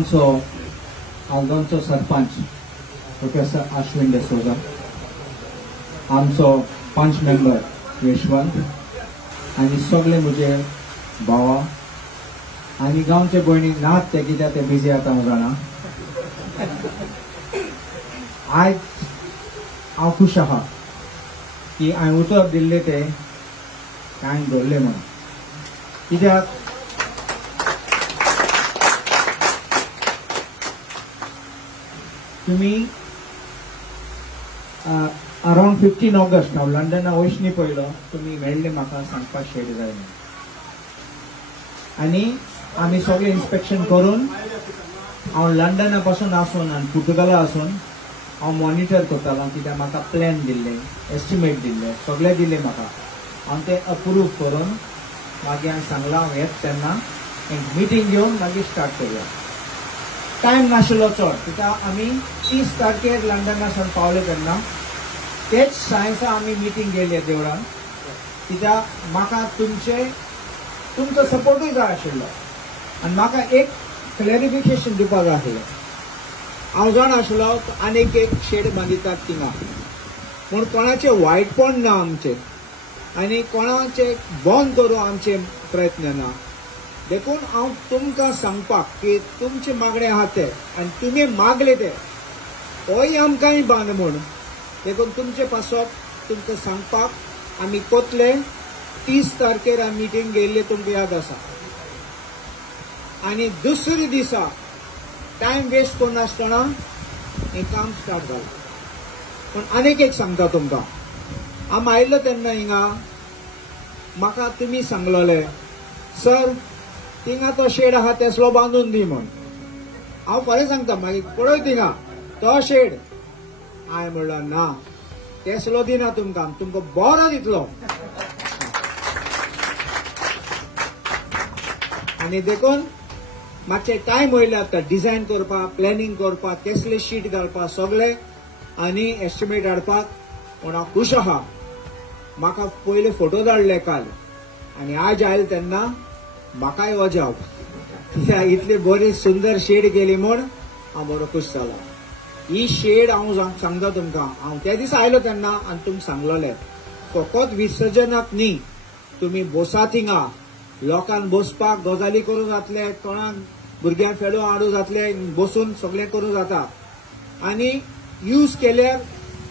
गांवचो आल्दोनचो सरपंच प्रोफेसर अश्विन डिसोजा, आमचो पंच मेंबर यशवंत आनी सगळे म्हजे भावा आनी गांवचे भयणी नात ते कित्याक ते बिजी आतां हांव जाणा. आज हांव खूश आहा की हांवें उतर दिल्ले ते हांवें धरले म्हणून. कित्याक तुमी अराउंड 15 ऑगस्ट हांव लंडना वचनी पयलो तुमी मेळ्ळे म्हाका सांगपाक शेड जाय म्हणून. आनी आमी सगळे इन्स्पेक्शन करून हांव लंडना पासून आसून आनी पुर्तुगाला आसून हांव मॉनिटर करतालो कित्याक म्हाका प्लॅन दिल्ले, एस्टिमेट दिल्ले, सगळे दिले म्हाका. हांव ते अप्रूव करून मागीर हांवें सांगलां हांव येत तेन्ना एक मिटींग घेवन मागीर स्टार्ट करूया. टायम नाशिल्लो चड कित्याक आमी 30 तारखेर लंडनासान पावले तेन्ना तेच सायन्सा आमी मिटींग गेले देवळान. कित्याक म्हाका तुमचो सपोर्टूय जाय आशिल्लो आनी म्हाका एक क्लॅरिफिकेशन दिवपाक जाय आशिल्लें. हांव जाण आशिल्लो आनीक एक शेड बांदितात थिंगा म्हूण कोणाचे वायटपण ना आमचे आनी कोणाचे बंद करूं आमचे प्रयत्न ना. देखून हांव तुमकां सांगपाक की तुमचे मागणे आहा ते आनी तुमी मागले ते होय आमकांय बांद म्हूण. देखून तुमचे पासत तुमकां सांगपाक आमी कोतले 30 तारखेर आमी मिटींग गेल्ली तुमकां याद आसा. आनी दुसरे दिसा टायम वेस्ट करनासतना हें काम स्टार्ट जालें. पूण आनीक एक सांगता तुमकां, हांव आयिल्लो तेन्ना हिंगा म्हाका तुमी सांगलोले सर थिंगा तो शेड आहा तेसलो बांदून दी म्हूण. हांव खरें सांगता मागीर पळय थिंगा तो शेड. हांवें म्हणलो ना तेसलो दिना तुमकां बरो दितलो. आनी देखून मातशें टायम वयले आतां डिझायन करपाक, प्लॅनिंग करपाक, तेसले शीट घालपाक सगळे आनी एस्टिमेट हाडपाक. पूण हांव खूश आहा. म्हाका पयले फोटो धाडले काल आनी आज आयले तेन्ना म्हाकाय वजाव कित्याक इतली बरी सुंदर शेड केली म्हूण हांव बरो खूश जाला. ही शेड हांव सांगता तुमकां, हांव त्या दिसा आयलो तेन्ना आनी तुमकां सांगलोले फकत विसर्जनाक न्ही, तुमी बसा थिंगा लोकांक बसपाक गजाली करूं जातले, कोणाक भुरग्यांक फेडो हाडूं जातले, बसून सगळें करूं जाता आनी यूज केल्यार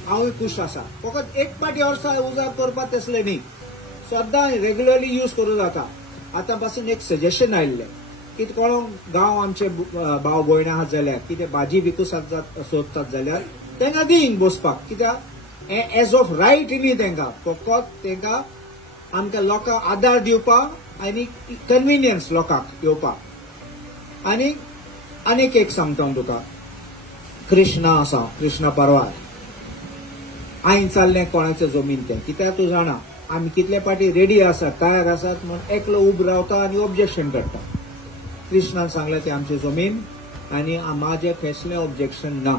हांवूय खूश आसा. फकत एक पाटी वर्सा उजार करपाक तसलें न्ही, सद्दां रेग्युलरली यूज करूं जाता. आतां पासून एक सजेशन आयिल्लें कितें कोण गांव आमचे भाव भयण आहात जाल्यार कितें भाजी विकूं सोदतात जाल्यार तांकां दी बसपाक. कित्याक हें एज ऑफ रायट न्ही तांकां, फकत तांकां आमकां लोकांक आदार दिवपाक आनी कन्विनियन्स लोकांक येवपाक. आनी आनीक एक सांगता हांव तुका, कृष्णा आसा, कृष्णा परवार हांवें चाललें कोणाचें जमीन तें. कित्याक तूं जाणा आमी कितले पाटी रेडी आसात, तयार आसात म्हूण एकलो उबो रावता आनी ऑब्जेक्शन करता. कृष्णान सांगलें तें आमची जमीन आनी म्हाजें कसलें ऑब्जेक्शन ना.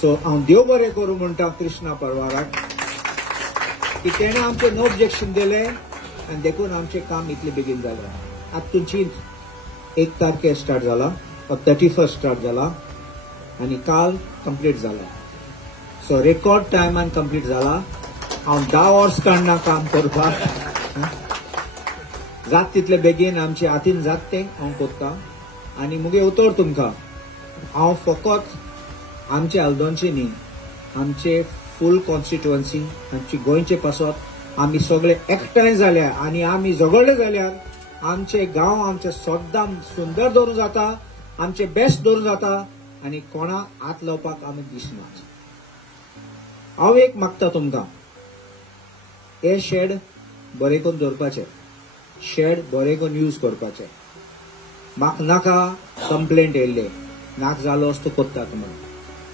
सो हांव देव बरें करूं म्हणटा कृष्णा परवाराक की तेणें आमचें नो ऑब्जेक्शन दिलें आनी देखून आमचें काम इतलें बेगीन जालें. आतां तुमची 1 तारखेर स्टार्ट जाला, 31 स्टार्ट जाला आनी काल कंप्लीट जाला. सो रेकॉर्ड टायमान कंप्लीट जाला. हांव 10 वर्स काडना काम करपाक. जात तितले बेगीन आमचे हातीन जात तें हांव कोत्ता. आनी मुगे उतर तुमकां, हांव फकत आमचे हल्दोनचे न्ही, आमचे फूल कॉन्स्टिट्युएन्सी आमची गोंयचे पासत आमी सगळे एकठांय जाल्यार आनी आमी झगडले जाल्यार आमचे गांव आमचे सद्दां सुंदर दवरूं जाता, आमचे बेस्ट दवरूं जाता आनी कोणाक हात लावपाक आमी दिसनात. हांव एक मागता तुमकां, हे शेड बरें करून दवरपाचें, शेड बरें करून यूज करपाचें. म्हाका नाका कंप्लेंट येयल्ले नाक जालो असतो कोत्तात म्हणून.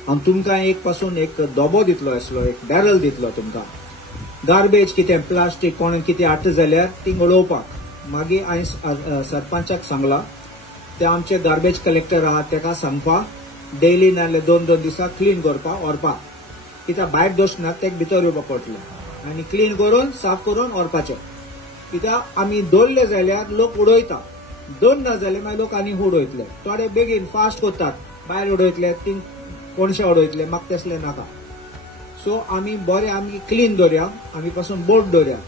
हांव तुमकां एक पासून एक दोबो दितलो आसलो, एक बॅरल दितलो तुमकां. गार्बेज कितें प्लास्टीक कोण कितें हाडटा जाल्यार ती उडोवपाक. मागीर हांवें सरपंचाक सांगलां ते आमचे गार्बेज कलेक्टर आहा ताका सांगपाक डेली नाजाल्यार 2-2 दिसा क्लीन करपाक व्हरपाक. कित्याक भायर दवरनात तेका भितर येवपाक पडटलें आनी क्लीन करून साफ करून व्हरपाचें. कित्याक आमी दवरले जाल्यार लोक उडयता दोन ना जाल्यार मागीर लोक आनी उडयतले. थोडे बेगीन फास्ट करतात, भायर उडयतले, तीन कोणशे उडयतले, म्हाका तसले नाका. सो आमी बरे आमी क्लीन दवरया, आमी पासून बोर्ड दवरया,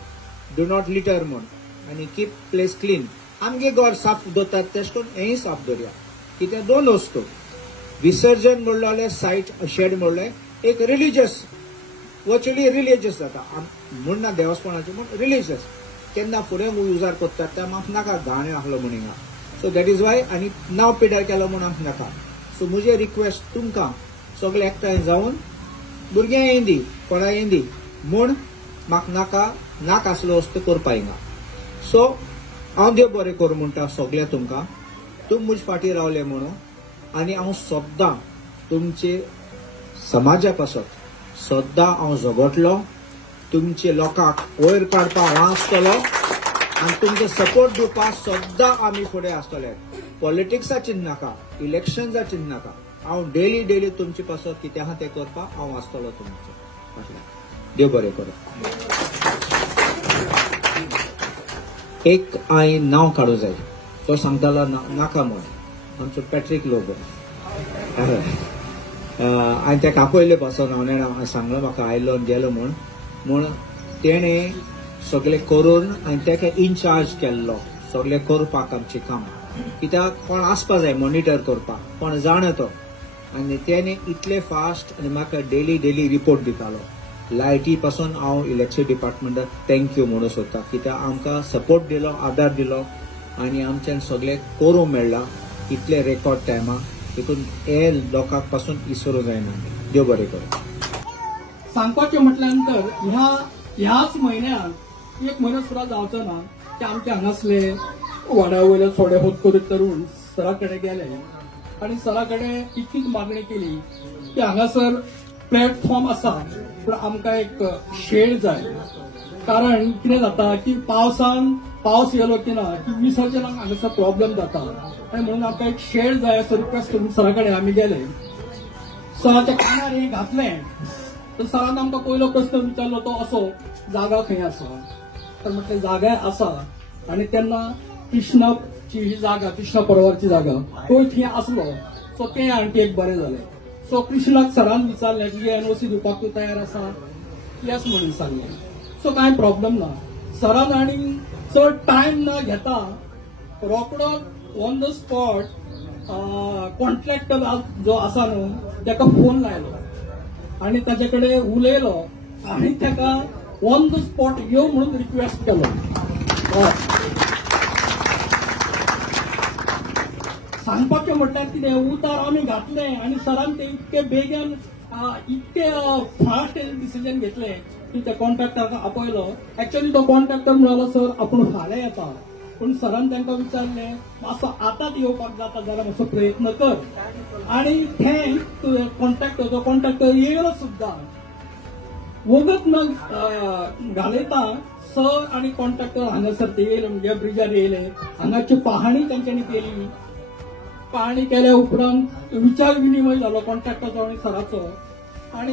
डू नॉट लिटर म्हूण, आनी कीप प्लेस क्लीन. आमगे घर साफ दवरतात तेश करून हेंय साफ दवरया. कित्याक दोन वस्तू, विसर्जन म्हणलो जाल्यार सायट शेड म्हणलें एक रिलिजियस, वर्च्युअली रिलिजियस जाता म्हूण ना देवस्थानाचें, पूण रिलिजियस केन्ना फुडें उजार करतात तें म्हाका नाका घाण आहलो म्हूण हिंगा. सो दॅट इज वाय, आनी नांव पिड्यार केलो म्हूण आमकां नाका. सो म्हजें रिक्वेस्ट तुमकां सगळे एकठांय जावन भुरग्यां येंदी कोणा येंदी म्हूण म्हाका नाका आसलो वस्तू करपा हिंगा. सो हांव देव बरें करूं म्हणटा सगळ्या तुमकां, तुम म्हजे फाटीं रावले म्हणून. आनी हांव सद्दां तुमचे समाजा पासत सद्दां हांव झगडटलो, तुमचे लोकांक वयर काडपाक हांव आसतलो, आनी तुमचे सपोर्ट दिवपाक सद्दां आमी फुडें आसतले. पॉलिटिक्साचें नाका, इलेक्शन्साचें नाका, हांव डेली तुमचे पासत कितें आहा तें करपाक हांव आसतलो तुमचे फाटल्यान. देव बरें करूं. एक हांवें नांव काडूं जाय, तो सांगतालो नाका म्हूण, आमचो पॅट्रीक लोबो. हांवें ताका आपयले पासून हांवें सांगलो म्हाका आयलो आनी गेलो म्हूण तेणें सगळें करून हांवें ताका इनचार्ज केल्लो सगळें करपाक आमचें काम. कित्याक कोण आसपा जाय मॉनिटर करपाक, कोण जाणा तो. आनी तेणें इतले फास्ट आनी म्हाका डेली रिपोर्ट दितालो. लायटी पासून हांव इलेक्शन डिपार्टमेंटाक थँक्यू म्हणूं सोदतां, कित्याक आमकां सपोर्ट दिलो, आदार दिलो, आनी आमच्यान सगळें करूंक मेळ्ळां इतले रेकॉर्ड टायमाक. देखून हे लोकांक पासून इसरूंक जायना. देव बरें करूं. सांगपाचें म्हटल्या नंतर ह्याच म्हयन्याक एक म्हयनो सुद्दां जावचो ना की आमचे हांगासले वाड्या वयले थोडे होतकरू तरुण सरा कडेन गेले आनी सरा कडेन इतलीच मागणी केली की हांगासर प्लॅटफॉर्म आसा पूण आमकां एक शेड जाय. कारण कितें जाता की पावस येयलो की ना की विसर्जनाक हांगासर प्रॉब्लेम जाता, आनी म्हणून आमकां एक शेड जाय असो रिक्वेस्ट करून सरा कडेन आमी गेले. सराच्या कानार हें घातलें तर सरान आमकां पयलो प्रस्न विचारलो तो असो, जागा खंय आसा? तर म्हटलें जागा आसा. आनी तेन्ना कृष्णाची ही जागा, कृष्ण परवारची जागा तो थंय आसलो. सो तें आनी एक बरें जालें. सो कृष्णाक सरान विचारलें की एनओसी दिवपाक तूं तयार आसा? येस म्हणून सांगलें. सो कांय प्रॉब्लेम ना. सरान आनी चड टायम ना घेता रोकडो ऑन द स्पॉट कॉन्ट्रॅक्टर जो आसा न्हू ताका फोन लायलो आनी ताचे कडेन उलयलो आनी ताका ऑन द स्पॉट यो म्हणून रिक्वेस्ट केलो. सांगपाचें म्हटल्यार कितें, उतार आमी घातलें आनी सरान ते इतके बेगीन इतके फास्ट डिसिजन घेतलें की त्या कॉन्ट्रॅक्टराक आपयलो. एक्चुअली तो कॉन्ट्रॅक्टर म्हणालो सर आपूण फाल्यां येता, पूण सरान तांकां विचारलें मातसो आतांच येवपाक जाता जाल्यार मातसो प्रयत्न कर. आनी थँक कॉन्ट्रॅक्टर, कॉन्ट्रॅक्टर येयलो सुद्दां. वगत न घालयता सर आनी कॉन्ट्रॅक्टर हांगासर ते येयले, म्हणजे ब्रिजार येयले. हांगाची पाहणी तांच्यांनी केली. पाहणी केल्या उपरांत विचार विनिमय जालो कॉन्ट्रॅक्टराचो आनी सराचो. आनी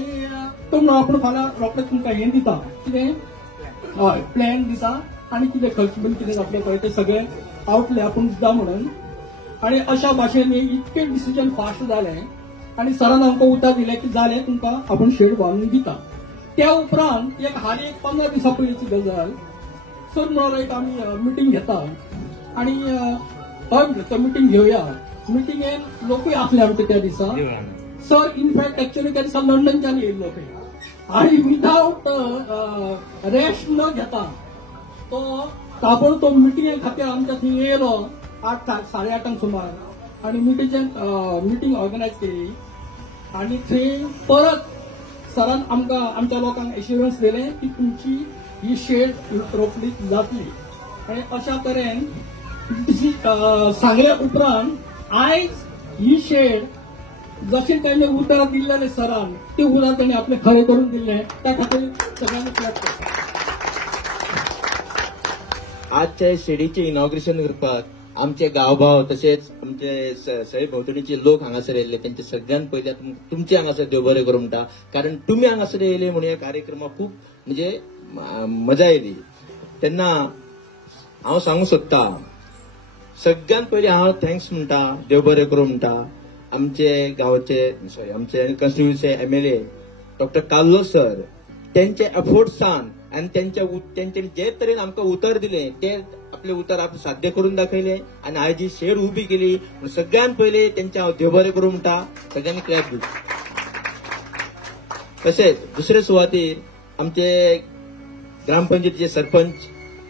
तो म्हणून आपूण फाल्यां रोखडें तुमकां हें दिता, कितें हय प्लॅन दिता आनी कितें खर्च बीन कितें जातलें पळय तें सगळें आउटले आपूण दिता म्हणून. आनी अशा भाशेन इतके डिसिजन फास्ट जालें आनी सरान आमकां उतर दिलें की जालें तुमकां आपूण शेड बांदून दिता. त्या उपरांत एक हाली एक 15 दिसां पयलींची गजाल, सर म्हणून एक आमी मिटींग घेता आनी हय तो मिटींग घेवया. मिटींगेन लोकूय आसले आमचे त्या दिसा. सर इनफॅक्ट एक्चुअली त्या दिसा लंडनच्यान येयल्लो ते आनी विदाउट रेस्ट न घेता तो ताबडतोब मिटिंगे खातीर आमच्या थंय येयलो 8:30 सुमार आनी मिटींग ऑर्गनायज केली. आनी थंय परत सरान आमकां आमच्या लोकांक एश्युरन्स दिलें की तुमची ही शेड रोखडीच जातली. आनी अशा तरेन सांगले उपरांत आयज ही शेड जशें ताणें उतर दिल्लें सरान तें उतर ताणें आपलें खरें करून दिल्लें, त्या खातीर सगळ्यांनी क्लॅप करता. आजच्या शेडीचें इनॉग्रेशन करपाक आमचे गांवभाव तशेंच आमचे सगळे भोंवतणीचे लोक हांगासर येयले. तेंचे सगळ्यान पयलीं तुमचे हांगासर देव बरें करूं म्हणटा, कारण तुमी हांगासर येयले म्हणून ह्या कार्यक्रमाक खूब म्हणजे मजा येयली. तेन्ना हांव सांगूंक सोदतां सगळ्यात पयलीं हांव थँक्स म्हणटा, देव बरें करूं म्हणटा आमचे गांवचे आमचे कॉन्स्टिट्युएन्सी MLA डॉक्टर काल्लो सर, त्यांचे एफोर्ट्सान आणि त्यांचे जे तरेन आमकां उतर दिले ते आपले उतर आपण साध्य करून दाखयले आणि आयज जी शेड उभी केली. सगळ्यात पयलीं त्यांचे हांव देव बरें करूं म्हणटा, सगळ्यांनी क्लॅप दिली. तशेंच दुसरे सुवातेर आमचे ग्रामपंचायतीचे सरपंच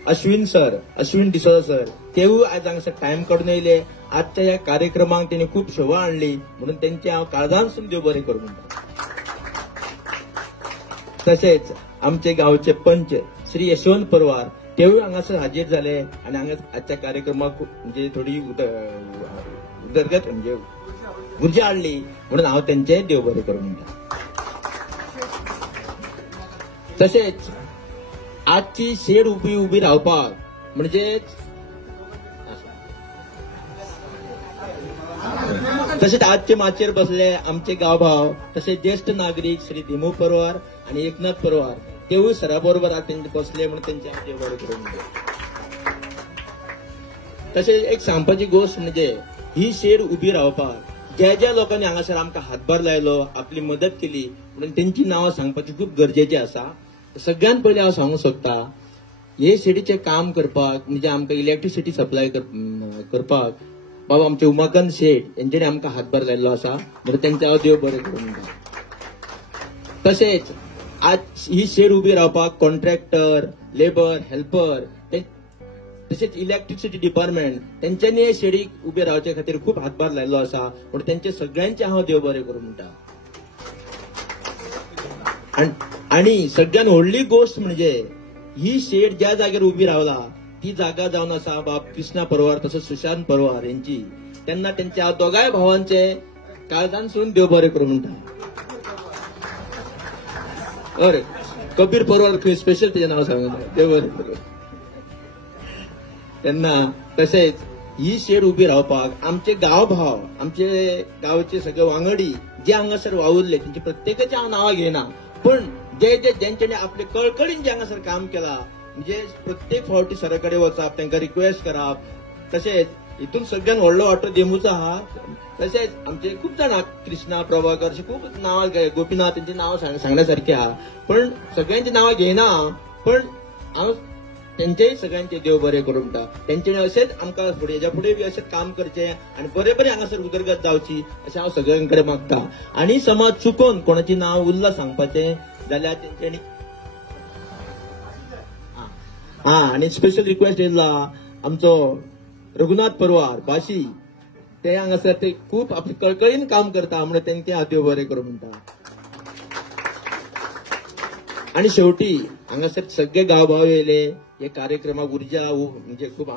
अश्विन डिसोजा सर, तेवूय आज हांगासर टायम काडून येयले. आजच्या ह्या कार्यक्रमाक त्यांनी खूप शोभा हाडली म्हणून त्यांचे हांव काळजांसून देव बरें करूं म्हणटा. तशेंच आमचे गांवचे पंच श्री यशवंत परवार, तेवूय हांगासर हाजीर झाले आणि हांगा आजच्या कार्यक्रमाक म्हणजे थोडी उदरगत म्हणजे उर्जा हाडली म्हणून हांव त्यांचे देव बरें करूं म्हणटा. तशेंच आजची शेड उभी रावपाक म्हणजे तसेच आजचे माचेर बसले आमचे गांवभाव तसेच ज्येष्ठ नागरिक श्री दिमू परवार आणि एकनाथ परवार, तेवूय सरा बरोबर आज त्यांचे बसले म्हणून त्यांचे हांव देव बरें करूं म्हणटा. तशेंच एक सांगपाची गोष्ट म्हणजे ही शेड उभी रावपाक ज्या लोकांनी हांगासर आमकां हातभार लायलो, आपली मदत केली म्हणून त्यांची नांवां सांगपाची खूप गरजेची आसा. सगळ्यात पयलीं हांव सांगूंक सोदता, हे शेडीचे काम करपाक म्हणजे आमकां इलेक्ट्रिसिटी सप्लाय करपाक बाबा आमचे उमाकांत शेट यांच्यानी आमकां हातभार लायल्लो आसा म्हणून त्यांचे हांव देव बरें करूं म्हणटा. तशेंच आज ही शेड उभी रावपाक कॉन्ट्रॅक्टर, लेबर, हेल्पर तशेंच इलेक्ट्रिसिटी डिपार्टमेंट तेंच्यांनी हे शेडीक उबे रावचे खातीर खूप हातभार लायल्लो आसा म्हणून त्यांचे सगळ्यांचे हांव देव बरें करूं म्हणटा. आणि सगळ्यात व्हडली गोष्ट म्हणजे ही शेड ज्या जाग्यार उभी रावला ती जागा जावन आसा बाब कृष्णा परवार तसंच सुशांत परवार यांची. तेन्ना त्यांच्या दोगांय भावांचे काळजांसून देव बरें करूं म्हणटा. अरे कबीर परवार खंय स्पेशल तेजें नांव सांगता, देव बरें करूं. तेन्ना तशेंच ही शेड उभी रावपाक आमचे गांवभाव, आमचे गांवचे सगळे वांगडी जे हांगासर वावुरले त्यांचे प्रत्येकाचे हांव नांवां घेयना, पण ज्यांच्यानी आपले कळकळीन जे हांगासर काम केला म्हणजे प्रत्येक फावटी सरा कडेन वचप, तांकां रिक्वेस्ट करप. तशेंच हितून सगळ्यात व्हडलो वांटो देमूचो आहा. तशेंच आमचे खूप जाणां कृष्णा, प्रभाकर अशी खूप नांवां, गोपीनाथ त्यांची नांवां सांगण्यासारखी आहा, पण सगळ्यांची नांवां घेयना. पण हांव त्यांचेय सगळ्यांचे देव बरें करूं म्हणटा. तेंच्यांनी अशेंच आमकां हेच्या फुडें बी अशेंच काम करचें आणि बरें हांगासर उदरगत जावची अशें हांव सगळ्यां कडेन मागता. आणि समज चुकून कोणाची नांव उरलां सांगपाचें जाल्यार तेंच्यांनी आणि स्पेशल रिक्वेस्ट येयला आमचो रघुनाथ परवार बाशी, ते हांगासर ते खूप आपले कळकळीन काम करता म्हणून तेंचे हांव देव बरें करूं म्हणटा. आणि शेवटी हांगासर सगळे गांवभाव येयले, हे कार्यक्रमाक उर्जा म्हणजे खूप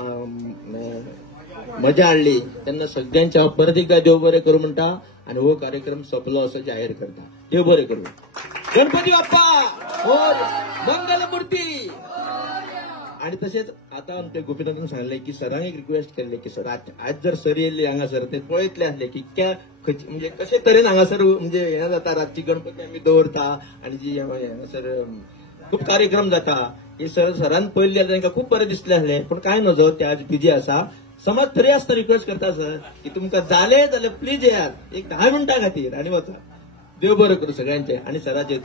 मजा हाडली. तेन्ना सगळ्यांचे हांव परत एकदा देव बरें करूं म्हणटा आणि हो कार्यक्रम सोंपलो असो जाहीर करता. देव बरें करूं. गणपती बाप्पा मंगलमूर्ती. आणि तसेच आता आमच्या गोपीनाथान सांगले की सरांनी एक रिक्वेस्ट केले की सर आज जर सर येयले हांगासर ते पळयतले आसले की म्हणजे कशे तरेन हांगासर म्हणजे हे जाता, रातची गणपती आमी दवरता आणि जी हांगासर खूप कार्यक्रम जाता, हे सरान पळयले जाल्यार तांकां खूप बरें दिसले आसले. पण काय नजो ते आज बिजी आसा. समज तरी आसता रिक्वेस्ट करता सर की तुमकां जाले जाल्यार प्लीज येयात एक 10 मिनटां खातीर आणि वचा. देव बरें करूं सगळ्यांचे आणि सराचे